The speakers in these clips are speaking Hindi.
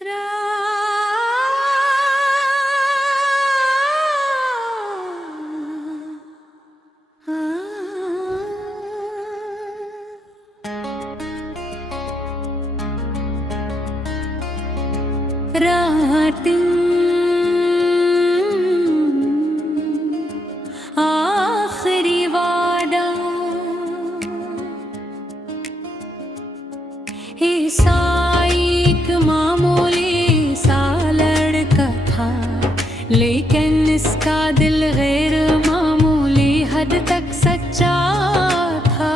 रातिं आखिरी वादा ईसाई एक मामूली सा लड़का था, लेकिन इसका दिल गैर मामूली हद तक सच्चा था।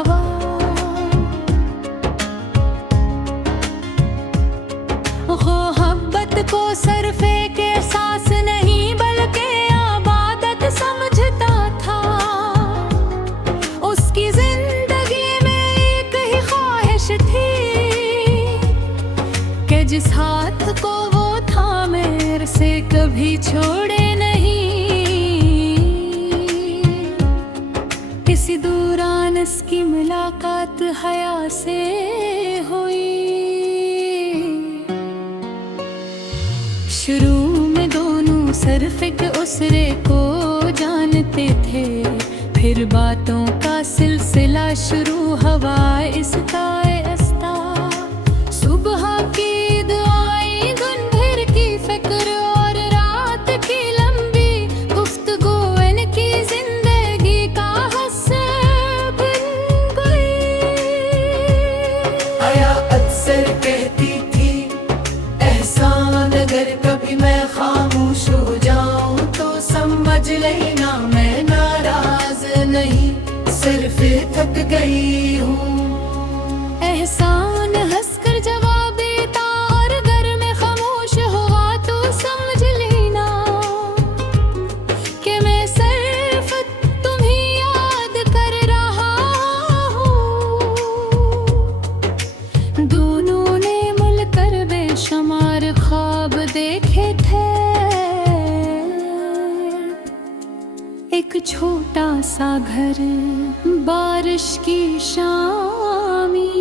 मोहब्बत को सरफे के एहसास नहीं बल्कि आबादत समझता था। उसकी जिंदगी में एक ही ख्वाहिश थी कि जिस हाथ को वो थामे से कभी छोड़े नहीं। इसी दौरान इसकी मुलाकात हया से हुई। शुरू में दोनों सिर्फ एक दूसरे को जानते थे, फिर बातों का सिलसिला शुरू हुआ इसका आहिस्ता। सुबह की दुआएं, दिन भर की फिक्र और रात की लंबी गुफ्तगू इनकी जिंदगी का हिस्सा बन गई। हया अक्सर कहती थी, एहसान अगर कभी मैं खामोश हो जाऊं तो समझ लेना मैं नाराज नहीं, सिर्फ थक गई हूँ। एहसान हंसकर जवाब देता और घर में खामोश हुआ तो समझ लेना कि मैं सिर्फ तुम्हें याद कर रहा हूँ। दोनों ने मिलकर बेशुमार ख्वाब देखे थे। एक छोटा सा घर, बारिश की शामी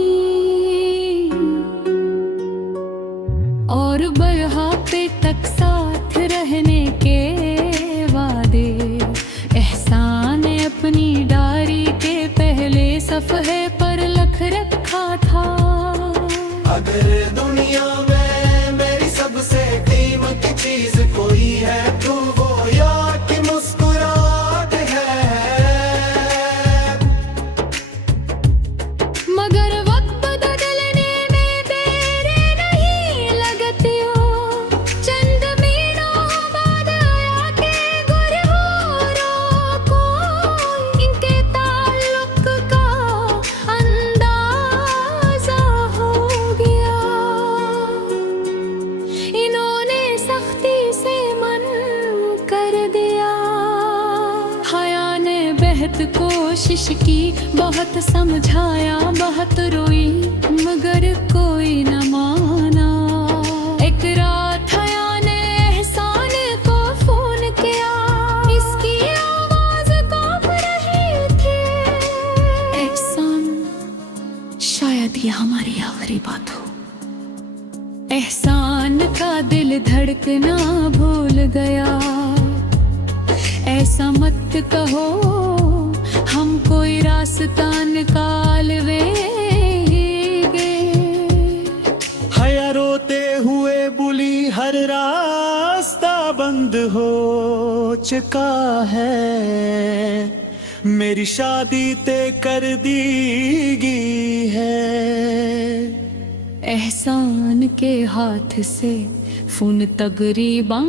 और बुढ़ापे तक साथ रहने के वादे। एहसान ने अपनी डायरी के पहले सफ़हे पर लिख रखा था, अगर दुनिया में मेरी सबसे कीमती चीज कोई है तो वो यार की मुस्कुराहट है। मगर वक्त बदलने में देर नहीं लगती हो। चंद महीनों बाद आया के गुरहोरों को इनके ताल्लुक का अंदाजा हो गया। इन्होंने सख्ती से मन कर दिया। हया ने बेहद कोशिश की, बहुत समझाया, बहुत रोई, मगर कोई न माना। एक रात हया ने एहसान को फोन किया, इसकी आवाज कांप रही थी। एहसान, शायद ये हमारी आखिरी बात हो। एहसान का दिल धड़कना भूल गया। ऐसा मत कहो, हम कोई रास्ता निकालवेंगे। हया रोते हुए बोली, हर रास्ता बंद हो चुका है, मेरी शादी तय कर दी गई है। एहसान के हाथ से फोन तकरीबन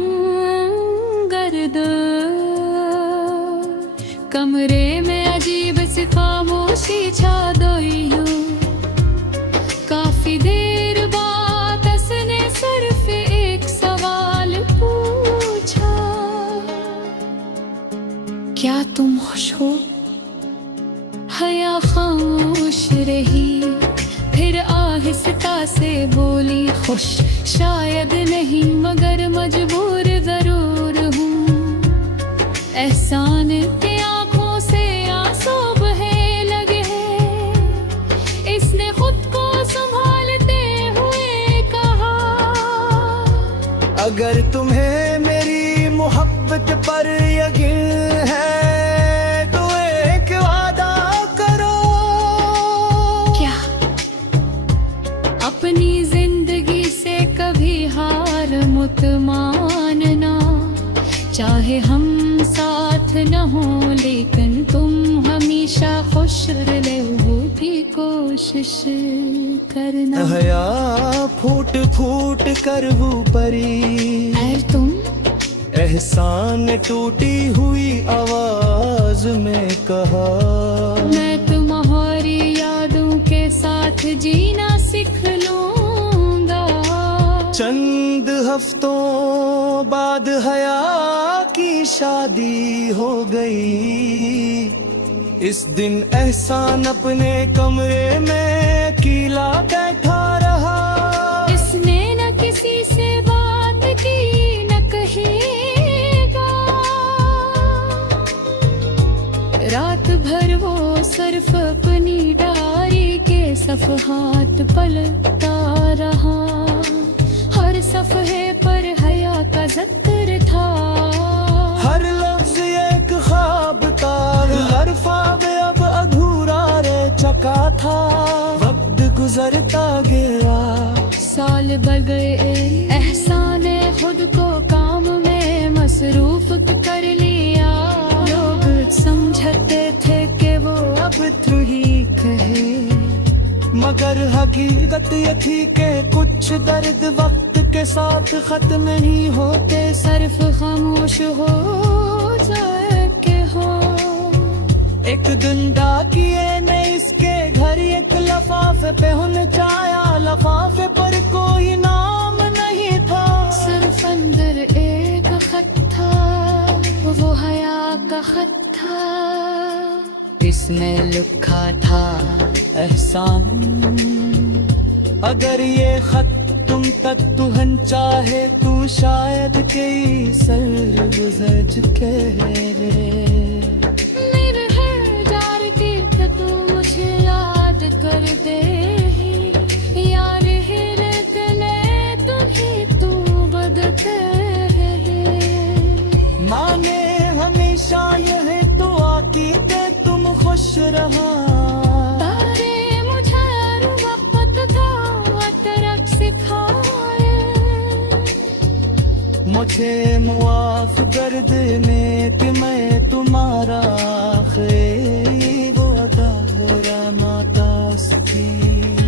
गर्द। कमरे में अजीब सी खामोशी छा गई हो। काफी देर बाद उसने सिर्फ एक सवाल पूछा, क्या तुम खुश हो? हया खामोश रही, फिर आहिस्ता से बोली, खुश शायद नहीं मगर मजबूर जरूर हूँ। एहसान के आंखों से आंसू बहने लगे हैं। इसने खुद को संभालते हुए कहा, अगर तुम्हें मेरी मोहब्बत पर यकीन है तो एक वादा करो। क्या? अपनी जिंदगी से कभी हार मत मानना, चाहे हम साथ न हो लेकिन तुम हमेशा खुश रहे वो भी कोशिश करना। हया फूट फूट कर वो परी, और तुम एहसान टूटी हुई आवाज में कहा। मैं तुम्हारी यादों के साथ जीना सीख लूंगा। चंद हफ्तों बाद हया की शादी हो गई। इस दिन एहसान अपने कमरे में अकेला बैठा रहा। इसने न किसी से बात की न कहेगा। रात भर वो सिर्फ अपनी डायरी के सफ़हात पलटता रहा। हर सफ़हे पर हया का जिक्र था। हर लफ्ज एक ख्वाब था, हर ख्वाब अब अधूरा रह चुका था। वक्त गुजरता गया, साल बढ़ गए। एहसान ने खुद को काम में मसरूफ कर लिया। लोग समझते थे कि वो अब ठीक है, मगर हकीकत ये थी कि कुछ दर्द वक्त के साथ खत्म नहीं होते। सिर्फ खामोश हो जाए के हो। एक दिन डाकिए ने इसके घर एक लफाफे पे चाया। लफाफे पर कोई नाम नहीं था, सिर्फ अंदर एक खत था, वो हया का खत था। इसमें लिखा था एहसान, अगर ये खत तुम तक तुहन चाहे तू शायद कई सर गुजर चुके रे। मेरे है जार के तू मुझे याद कर दे ही। यार है रतने तुम्हें तू बदते माने हमेशा यह तो आकी के तुम खुश रहा। मुझे मुआफ कर देने कि मैं तुम्हारा आखिरी वो अदा ना था सकी।